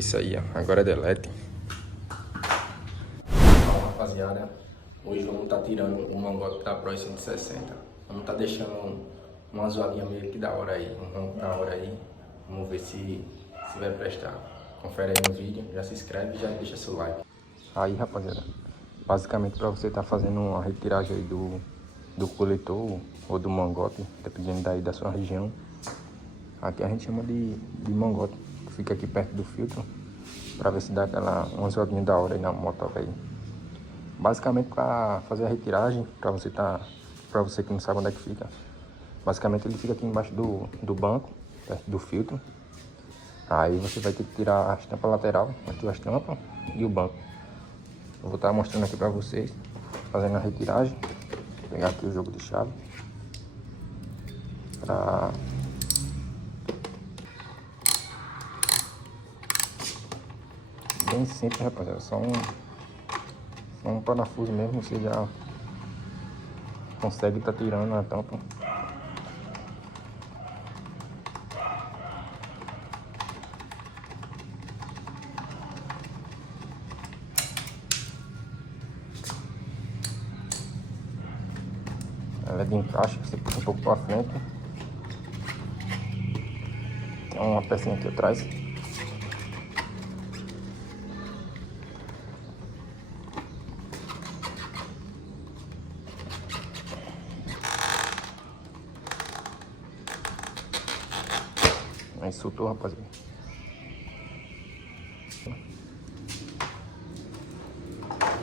Isso aí, ó. Agora é delete. Fala, rapaziada. Hoje vamos estar tirando o mangote da Pro 160. Vamos estar deixando uma zoadinha meio que da hora aí. Um ronco da hora aí. Vamos ver se vai prestar. Confere aí no vídeo. Já se inscreve e já deixa seu like. Aí, rapaziada. Basicamente, para você estar fazendo uma retiragem aí do coletor ou do mangote, dependendo daí da sua região. Aqui a gente chama de mangote, que fica aqui perto do filtro, para ver se dá uma zoadinha da hora aí na moto aí. Basicamente, para fazer a retiragem, para você que não sabe onde é que fica, basicamente ele fica aqui embaixo do banco, perto do filtro. Aí você vai ter que tirar a tampa lateral, as duas tampas e o banco. Eu vou estar mostrando aqui para vocês, fazendo a retiragem. Vou pegar aqui o jogo de chave. Bem simples, rapaziada. Só um parafuso mesmo, você já consegue estar tirando a tampa. Ela é de encaixe, você puxa um pouco para frente. Tem uma pecinha aqui atrás. Aí soltou, rapaziada.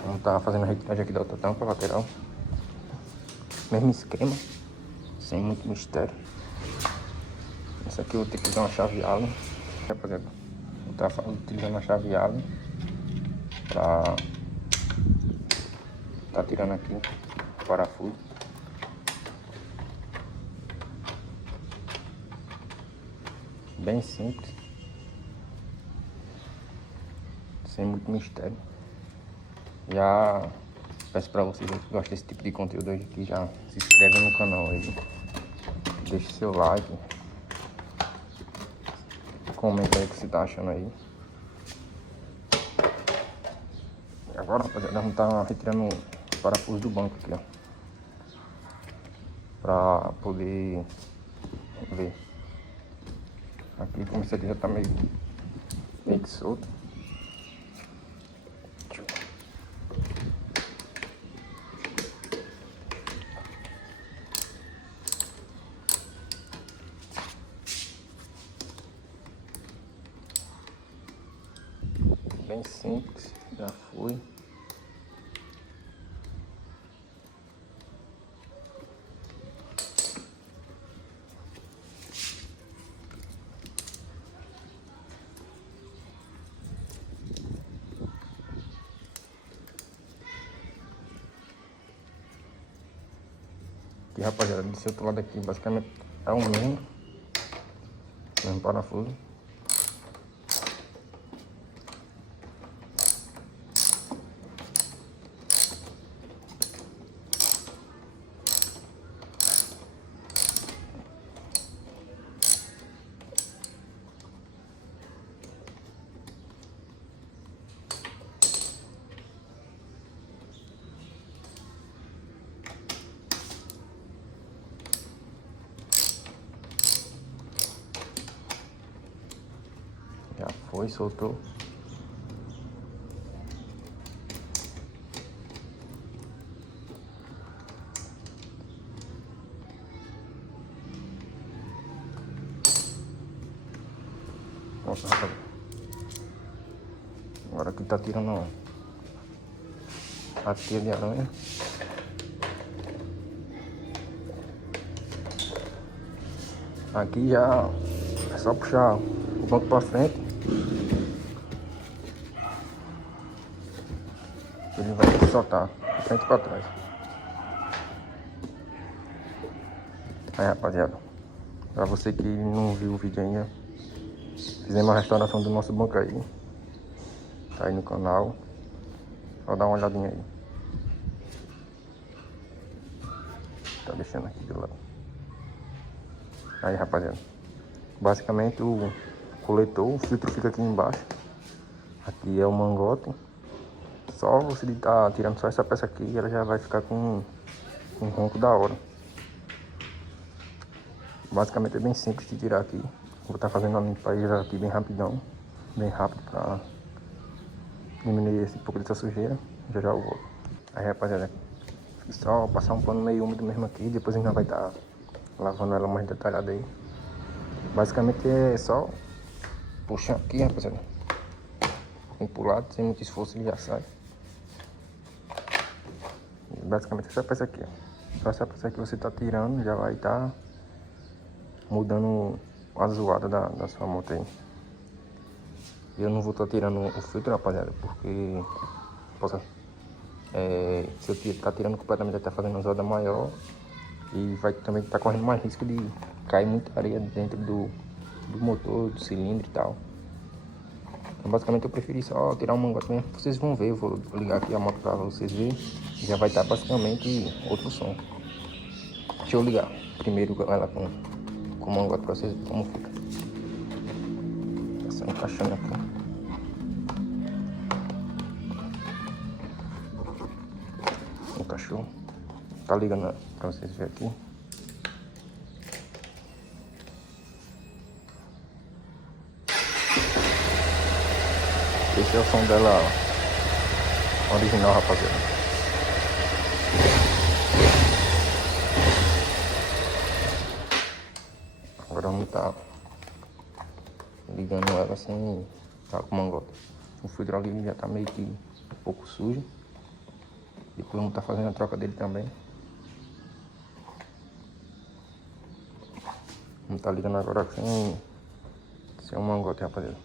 Vamos estar fazendo a retiragem aqui da outra tampa lateral. Mesmo esquema, sem muito mistério. Essa aqui eu vou ter que usar uma chave Allen. Rapaziada, vou estar utilizando a chave Allen para estar tirando aqui o parafuso. Bem simples, sem muito mistério. Já peço pra vocês que gostam desse tipo de conteúdo hoje aqui, já se inscreve no canal aí, deixa seu like, comenta aí o que você tá achando aí. E agora, rapaziada, vamos estar retirando o parafuso do banco aqui, ó, pra poder ver. Aqui, como esse aqui já tá meio que solto. Bem simples, já foi. Aqui, rapaziada, desse outro lado aqui, basicamente é o mesmo parafuso. Já foi, soltou. Nossa, rapaz. Agora aqui tá tirando a teia de aranha. Aqui já é só puxar o banco pra frente. Ele vai soltar de frente pra trás. Aí, rapaziada, pra você que não viu o vídeo ainda, fizemos a restauração do nosso banco aí. Tá aí no canal. Só dá uma olhadinha aí. Tá deixando aqui do lado. Aí, rapaziada, basicamente o coletor, o filtro fica aqui embaixo. Aqui é o mangote. Só você tá tirando só essa peça aqui, ela já vai ficar com um ronco da hora. Basicamente é bem simples de tirar aqui. Vou estar fazendo a limpeza aqui bem rapidão, bem rápido, pra diminuir esse pouco dessa sujeira. Já eu volto. Aí, rapaziada, só passar um pano meio úmido mesmo aqui, depois a gente vai estar lavando ela mais detalhada aí. Basicamente é só puxar aqui, rapaziada, um pro lado, sem muito esforço ele já sai. E basicamente essa peça aqui, ó. Só essa peça que você tá tirando já vai estar mudando a zoada da sua moto aí. Eu não vou estar tirando o filtro, rapaziada, porque se eu tá tirando completamente, vai estar fazendo uma zoada maior e vai também estar correndo mais risco de cair muita areia dentro do motor, do cilindro e tal. Então basicamente eu preferi só tirar um mangote mesmo. Vocês vão ver, eu vou ligar aqui a moto pra vocês verem. Já vai estar basicamente outro som. Deixa eu ligar primeiro ela com o mangote pra vocês verem como fica. Tá só encaixando aqui. Encaixou. Tá ligando pra vocês verem aqui. Esse é o som dela original, rapaziada. Agora vamos estar ligando ela sem estar com mangote. O filtro ali já tá meio que um pouco sujo. Depois vamos estar fazendo a troca dele também. Vamos estar ligando agora sem o mangote, rapaziada.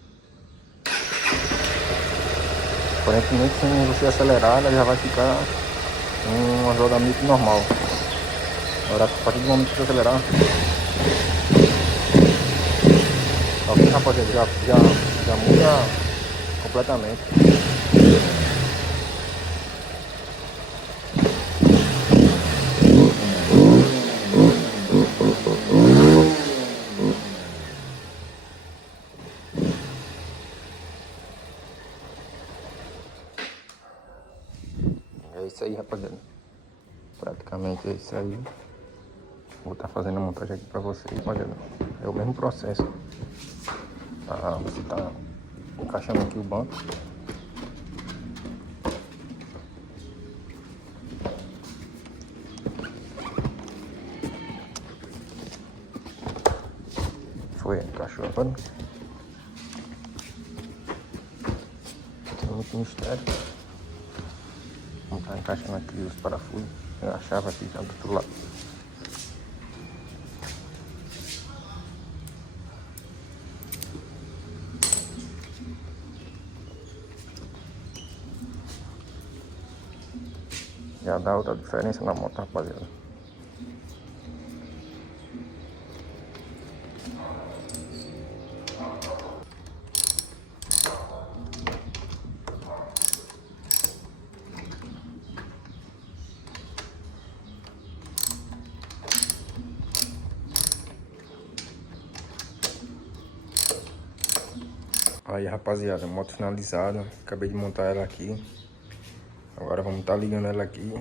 Aparentemente, se você acelerar, ela já vai ficar um rodamento normal. Agora, a partir do momento que você acelerar, ok, rapaziada, já muda completamente. É isso aí, rapaziada. Praticamente é isso aí. Vou estar fazendo a montagem aqui pra vocês, rapaziada. É o mesmo processo. Você tá encaixando aqui o banco. Foi, encaixou agora. Tem muito mistério. Vamos estar encaixando aqui os parafusos. A chave aqui já do outro lado. Já dá outra diferença na moto, rapaziada. Aí, rapaziada, moto finalizada. Acabei de montar ela aqui. Agora vamos estar ligando ela aqui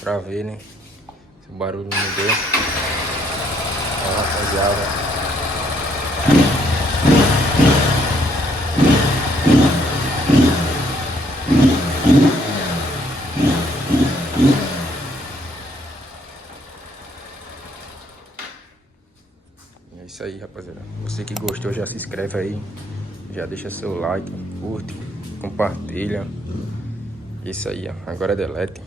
pra ver, né, se o barulho mudou. Ó, rapaziada. É isso aí, rapaziada. Você que gostou, já se inscreve aí. Já deixa seu like, curte, compartilha. Isso aí, ó. Agora é delete.